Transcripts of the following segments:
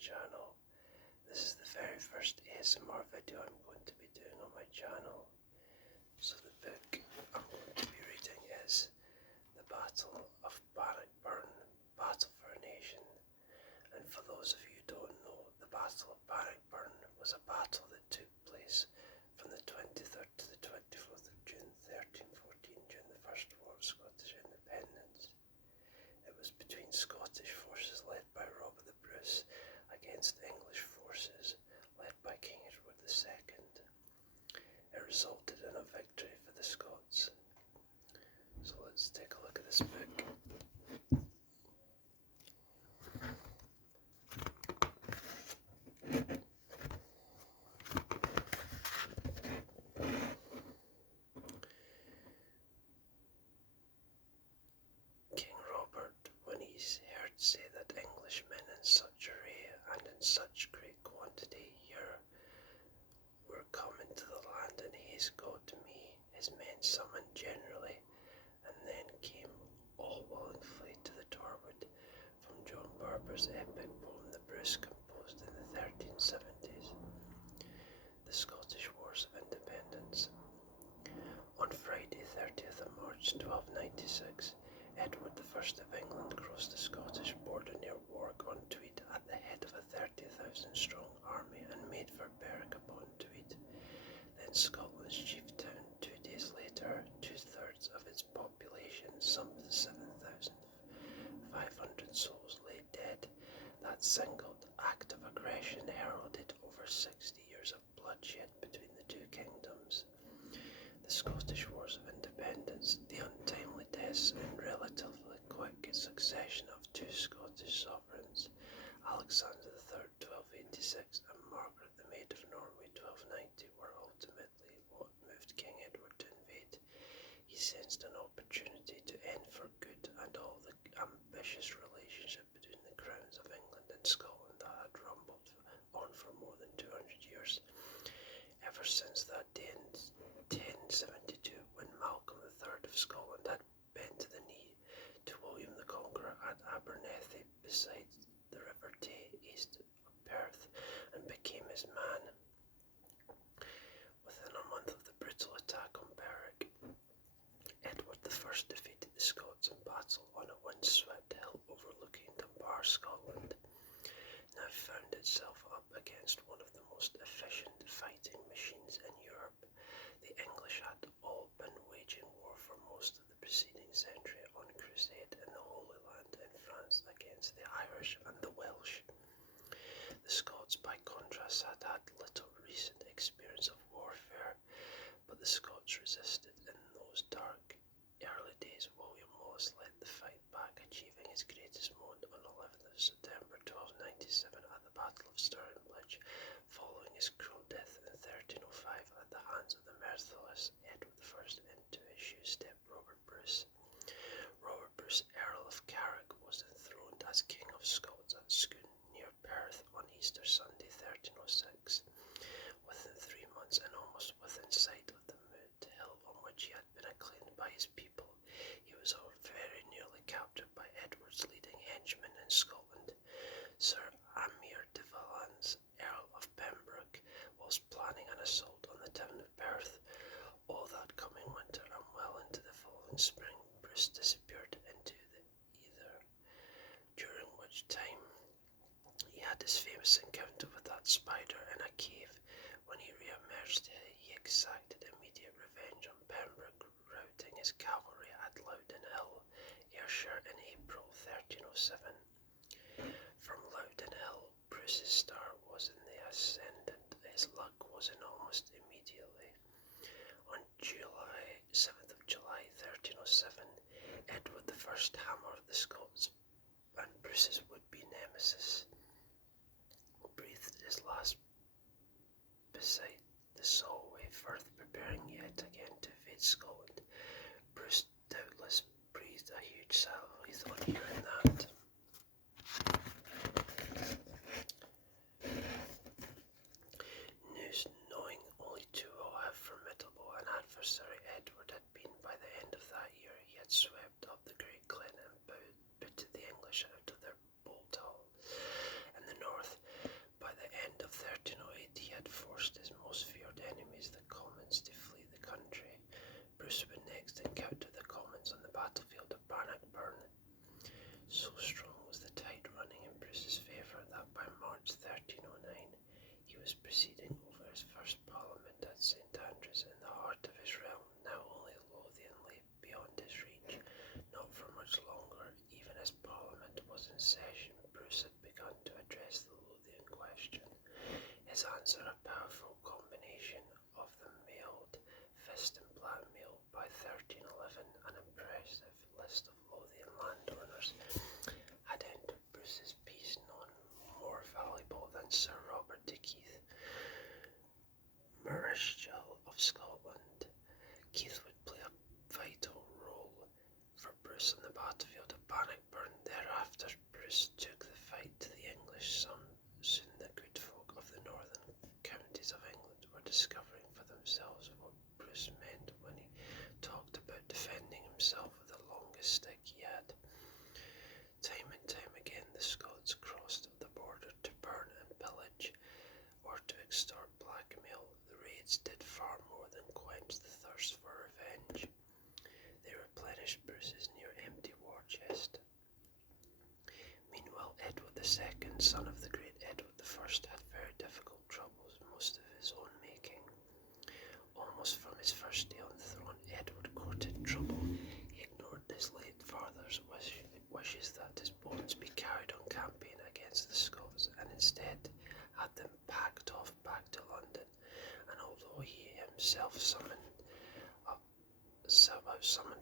channel. This is the very first ASMR video I'm going to be doing on my channel. So the book I'm going to be reading is The Battle of Bannockburn, Battle for a Nation. And for those of you who don't know, the Battle of Bannockburn was a battle that took place from the 23rd to the 24th of June 1314 during the First War of Scottish Independence. It was between Scottish forces led by Robert the Bruce against English forces led by King Edward II. It resulted in a victory for the Scots. So let's take a look at this book. King Robert, when he heard say that Englishmen in such array and in such great quantity here were coming to the land in haste, got to me, his men summoned generally, and then came all willingly to the Torwood from John Barbour's epic poem The Bruce, composed in the 1370s. The Scottish Wars of Independence. On Friday, 30th of March 1296, Edward I of England crossed the Scottish border near Warwick on Tweed at the head of a 30,000 strong army and made for Berwick upon Tweed, then Scotland's chief town. 2 days later, 2/3 of its population, some 7,500 souls, lay dead. That single act of aggression heralded over 60 years of bloodshed between the two kingdoms. The Scottish Wars of Independence, the untimely deaths in relatively quick succession of two Scottish sovereigns, Alexander III, 1286, and Margaret the Maid of Norway, 1290, were ultimately what moved King Edward to invade. He sensed an opportunity to end for good and all the ambitious relationship between the crowns of England and Scotland that had rumbled on for more than 200 years. Ever since that day in 1072, when Malcolm III of Scotland had bent the knee to William the Conqueror at Abernethy beside the River Tay east of Perth and became his man. Within a month of the brutal attack on Berwick, Edward I defeated the Scots in battle on a windswept hill overlooking Dunbar, Scotland. Now found itself up against one of the most efficient fighting machines in Europe. The English had all been waging war for most of the preceding century on crusade in the Holy Land in France against the Irish and the Welsh. The Scots, by contrast, had had little recent experience of warfare, but the Scots resisted. In those dark early days, William Wallace led the fight back, achieving his greatest moment on 11th of September 1297 at the Battle of Stirling, following his cruel death in 1305 at the hands of the merciless Edward I into his shoe-step Robert Bruce. Robert Bruce, Earl of Carrick, was enthroned as King of Scots at Scone near Perth on Easter Sunday 1306. Within 3 months and almost within sight of the Moot Hill on which he had been acclaimed by his people, he was very nearly captured by Edward's leading henchman in Scotland, Sir Amir de Valence, Earl of Pembroke, whilst planning an assault on the town of Perth. All that coming winter and well into the following spring, Bruce disappeared into the ether, during which time he had his famous encounter with that spider in a cave. When he re-emerged, he exacted immediate revenge on Pembroke, routing his cavalry at Loudon Hill, Ayrshire, in April 1307. From Loudon Hill, Bruce's star was in the ascendant. His luck was in almost immediately. On 7th of July 1307, Edward I hammered the Scots, and Bruce's would-be nemesis breathed his last beside the Solway Firth, preparing yet again to invade Scotland. Bruce doubtless breathed a huge sigh of relief on hearing that. News knowing only too well how formidable an adversary Edward had been. By the end of that year, he had swept up the Great Glen and booted the English out of their bolt hole in the north. battlefield of Bannockburn. So strong was the tide running in Bruce's favour that by March 1309 he was proceeding over his first parliament at St Andrews in the heart of his realm. Now only Lothian lay beyond his reach. Not for much longer, even as parliament was in session, Bruce had begun to address the Lothian question. His answer, a powerful combination of the mailed fist and blackmail, by 1311 an impressive list of Lothian landowners, had entered Bruce's peace, none more valuable than Sir Robert de Keith, Mareschal of Scotland. Keith would play a vital role for Bruce on the battlefield of Bannockburn. Thereafter, Bruce took the fight to the English. Soon the good folk of the northern counties of England were discovering for themselves what Bruce meant when he talked about defending himself with the longest stick he had. Time and time again the Scots crossed the border to burn and pillage, or to extort blackmail. The raids did far more than quench the thirst for revenge. They replenished Bruce's near-empty war chest. Meanwhile, Edward II, son of the great Edward I, had very difficult troubles, most of his own making. Almost from his first day on the throne, Edward courted trouble. He ignored his late father's wishes that his bones be carried on campaign against the Scots, and instead had them packed off back to London. And although he himself summoned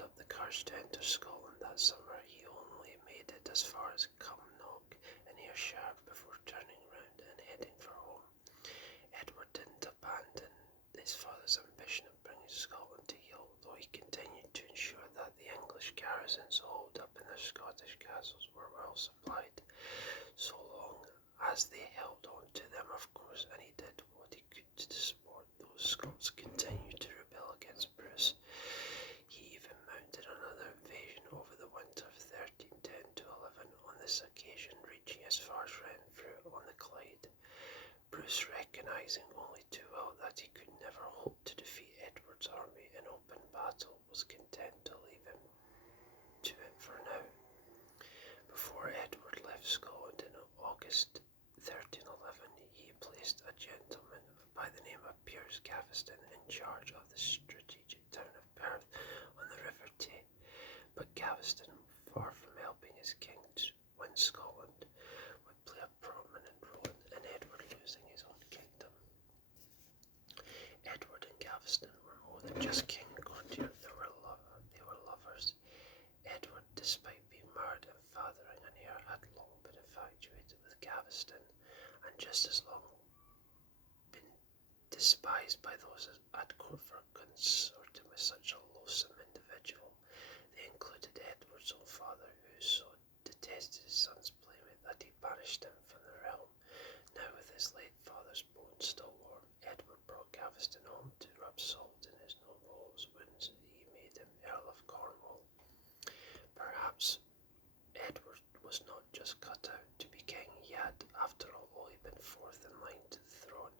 up the courage to enter Scotland that summer, he only made it as far as Cumnock in Ayrshire before turning round and heading for home. Edward didn't abandon his father's ambition of bringing Scotland to heel, though he continued to ensure that the English garrisons holed up in their Scottish castles were well supplied, so long as they held on to them, of course, and he did what he could to support those Scots continued to rebel against Bruce. He even mounted another invasion over the winter of 1310-11, on this occasion reaching as far as Renfrew on the Clyde. Bruce, recognising only too well that he could never hope to defeat Edward's army in open battle, was content to leave him to it for now. Before Edward left Scotland in August 1311, he placed a gentleman by the name of Piers Gaveston in charge of the strategic town of Perth on the River Tay. But Gaveston, far from helping his king to win Scotland, would play a prominent role in Edward losing his own kingdom. Edward and Gaveston were more than just king and courtier, they were lovers. Edward, despite being married and fathering an heir, had long been infatuated with Gaveston, and just as long been despised by those at court for consorting with such a loathsome individual. They included Edward's own father, who so detested his son's playmate that he banished him from the realm. Now, with his late father's bones still warm, Edward brought Gaveston home to rub salt in his noble's wounds. He made him Earl of Cornwall. Perhaps Edward was not just cut out to be king. He had, after all, only been fourth in line to the throne.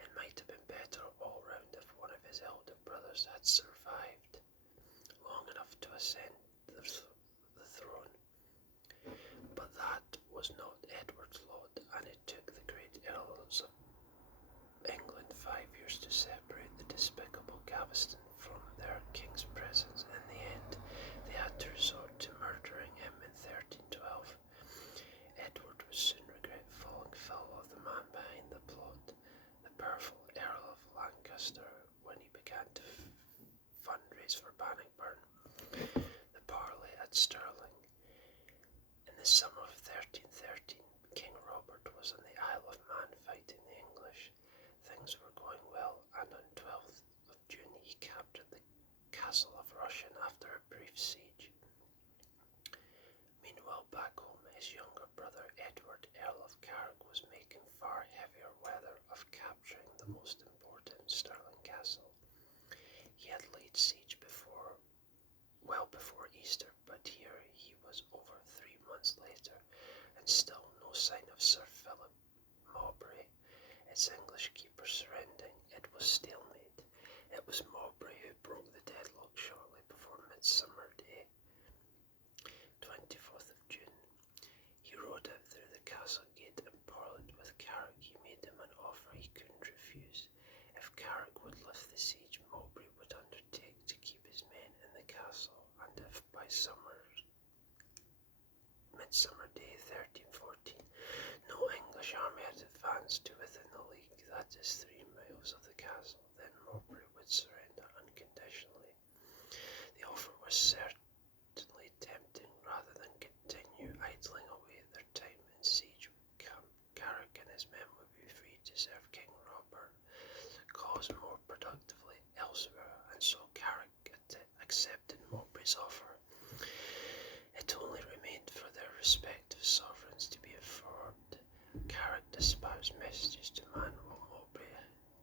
It might have been better all round if one of his elder brothers had survived long enough to ascend the throne. But that was not Edward's lot, and it took the great Earls of England 5 years to separate the despicable Gaveston from their king's presence. In the end, they had to resort to murdering him in 1312. Edward would soon regret falling foul of the man behind the plot, the powerful Earl of Lancaster, when he began to fundraise for Bannockburn. The parley at Stirling. In the summer of 1313, King Robert was on the Isle of Man fighting the English. Things were going well, and on 12th of June he captured the castle of Rushen after a brief siege. Meanwhile, back home, his younger brother Edward, Earl of Carrick, was making far heavier weather of capturing the most important Stirling castle. He had laid siege well before Easter, but here he was over 3 months later, and still no sign of Sir Philip Mowbray, its English keeper, surrendering. It was stalemate. It was Mowbray who broke the deadlock shortly before midsummer Carrick would lift the siege, Mowbray would undertake to keep his men in the castle, and if by Midsummer Day 1314 no English army had advanced to within the league, that is 3 miles of the castle, then Mowbray would surrender unconditionally. The offer was certainly tempting. Rather than continue idling away their time in siege, Carrick and his men would be free to serve King Robert's cause more productively elsewhere, and so Carrick accepted Mowbray's offer. It only remained for their respective sovereigns to be informed. Carrick dispatched messages to man while Mowbray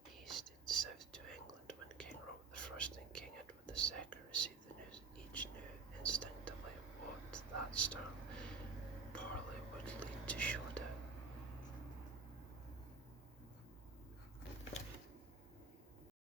hastened south to England. When King Robert I and King Edward II received the news, each knew instinctively what that stern